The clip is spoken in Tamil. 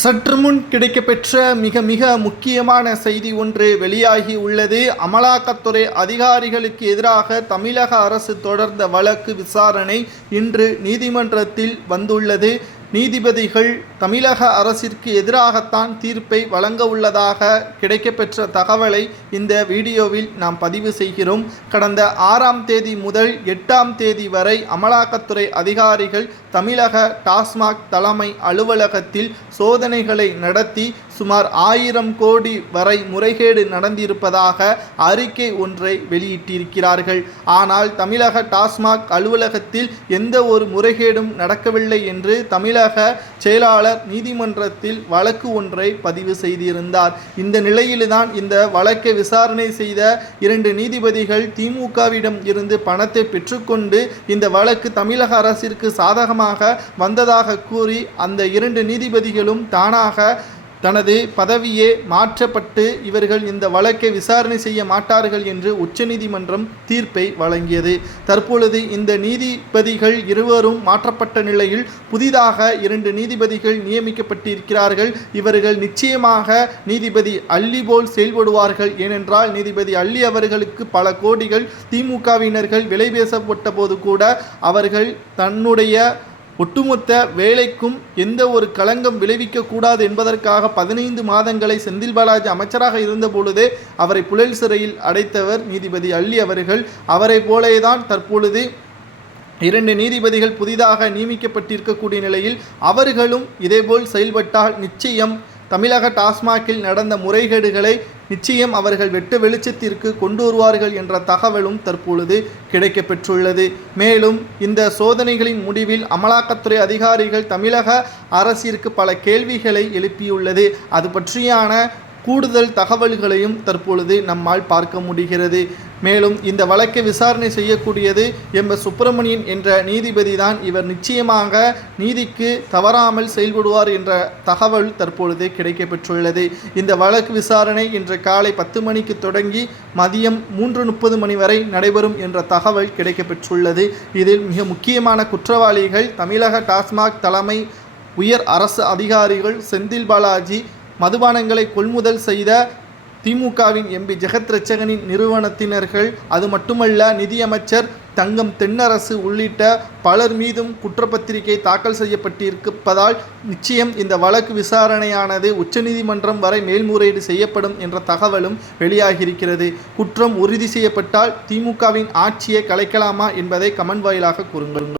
சற்று முன் கிடைக்கப்பெற்ற மிக முக்கியமான செய்தி ஒன்று வெளியாகி உள்ளது. அமலாக்கத்துறை அதிகாரிகளுக்கு எதிராக தமிழக அரசு தொடர்ந்த வழக்கு விசாரணை இன்று நீதிமன்றத்தில் வந்துள்ளது. நீதிபதிகள் தமிழக அரசிற்கு எதிராகத்தான் தீர்ப்பை வழங்க உள்ளதாக கிடைக்கப்பெற்ற தகவலை இந்த வீடியோவில் நாம் பதிவு செய்கிறோம். கடந்த 6ஆம் தேதி முதல் 8ஆம் தேதி வரை அமலாக்கத்துறை அதிகாரிகள் தமிழக டாஸ்மாக் தலைமை அலுவலகத்தில் சோதனைகளை நடத்தி சுமார் 1000 கோடி வரை முறைகேடு நடந்திருப்பதாக அறிக்கை ஒன்றை வெளியிட்டிருக்கிறார்கள். ஆனால் தமிழக டாஸ்மாக் அலுவலகத்தில் எந்த ஒரு முறைகேடும் நடக்கவில்லை என்று தமிழக செயலாளர் நீதிமன்றத்தில் வழக்கு ஒன்றை பதிவு செய்திருந்தார். இந்த நிலையில்தான் இந்த வழக்கை விசாரணை செய்த 2 நீதிபதிகள் திமுகவிடம் இருந்து பணத்தை பெற்றுக்கொண்டு இந்த வழக்கு தமிழக அரசிற்கு சாதகமாக வந்ததாக கூறி அந்த 2 நீதிபதிகளும் தானாக தனது பதவியே மாற்றப்பட்டு இவர்கள் இந்த வழக்கை விசாரணை செய்ய மாட்டார்கள் என்று உச்சநீதிமன்றம் தீர்ப்பை வழங்கியது. தற்பொழுது இந்த நீதிபதிகள் இருவரும் மாற்றப்பட்ட நிலையில் புதிதாக 2 நீதிபதிகள் நியமிக்கப்பட்டிருக்கிறார்கள். இவர்கள் நிச்சயமாக நீதிபதி அள்ளி போல் செயல்படுவார்கள். ஏனென்றால் நீதிபதி அள்ளி அவர்களுக்கு பல கோடிகள் திமுகவினர்கள் விலை பேசப்பட்ட போது கூட அவர்கள் தன்னுடைய ஒட்டுமொத்த வேலைக்கும் எந்த ஒரு களங்கம் விளைவிக்கக்கூடாது என்பதற்காக 15 மாதங்களை செந்தில் பாலாஜி அமைச்சராக இருந்த பொழுதே அவரை புழல் சிறையில் அடைத்தவர் நீதிபதி அள்ளி அவர்கள். அவரை போலேதான் தற்பொழுது 2 நீதிபதிகள் புதிதாக நியமிக்கப்பட்டிருக்கக்கூடிய நிலையில் அவர்களும் இதேபோல் செயல்பட்டால் நிச்சயம் தமிழக டாஸ்மாகில் நடந்த முறைகேடுகளை நிச்சயம் அவர்கள் வெட்ட வெளிச்சத்திற்கு கொண்டு வருவார்கள் என்ற தகவலும் தற்பொழுது கிடைக்கப்பெற்றுள்ளது. மேலும் இந்த சோதனைகளின் முடிவில் அமலாக்கத்துறை அதிகாரிகள் தமிழக அரசிற்கு பல கேள்விகளை எழுப்பியுள்ளது. அது பற்றியான கூடுதல் தகவல்களையும் தற்பொழுது நம்மால் பார்க்க முடிகிறது. மேலும் இந்த வழக்கை விசாரணை செய்யக்கூடியது எம்.எஸ். சுப்பிரமணியன் என்ற நீதிபதி தான். இவர் நிச்சயமாக நீதிக்கு தவறாமல் செயல்படுவார் என்ற தகவல் தற்பொழுது கிடைக்கப்பெற்றுள்ளது. இந்த வழக்கு விசாரணை இன்று காலை 10 மணிக்கு தொடங்கி மதியம் 3:30 மணி வரை நடைபெறும் என்ற தகவல் கிடைக்கப்பெற்றுள்ளது. இதில் மிக முக்கியமான குற்றவாளிகள் தமிழக டாஸ்மாக் தலைமை உயர் அரசு அதிகாரிகள், செந்தில் பாலாஜி, மதுபானங்களை கொள்முதல் செய்த திமுகவின் எம்பி ஜெகத் ரட்சகனின் நிறுவனத்தினர்கள், அது மட்டுமல்ல நிதியமைச்சர் தங்கம் தென்னரசு உள்ளிட்ட பலர் மீதும் குற்றப்பத்திரிகை தாக்கல் செய்யப்பட்டிருப்பதால் நிச்சயம் இந்த வழக்கு விசாரணையானது உச்சநீதிமன்றம் வரை மேல்முறையீடு செய்யப்படும் என்ற தகவலும் வெளியாகியிருக்கிறது. குற்றம் உறுதி செய்யப்பட்டால் திமுகவின் ஆட்சியை கலைக்கலாமா என்பதை கமெண்ட் வாயிலாக கூறுங்கள்.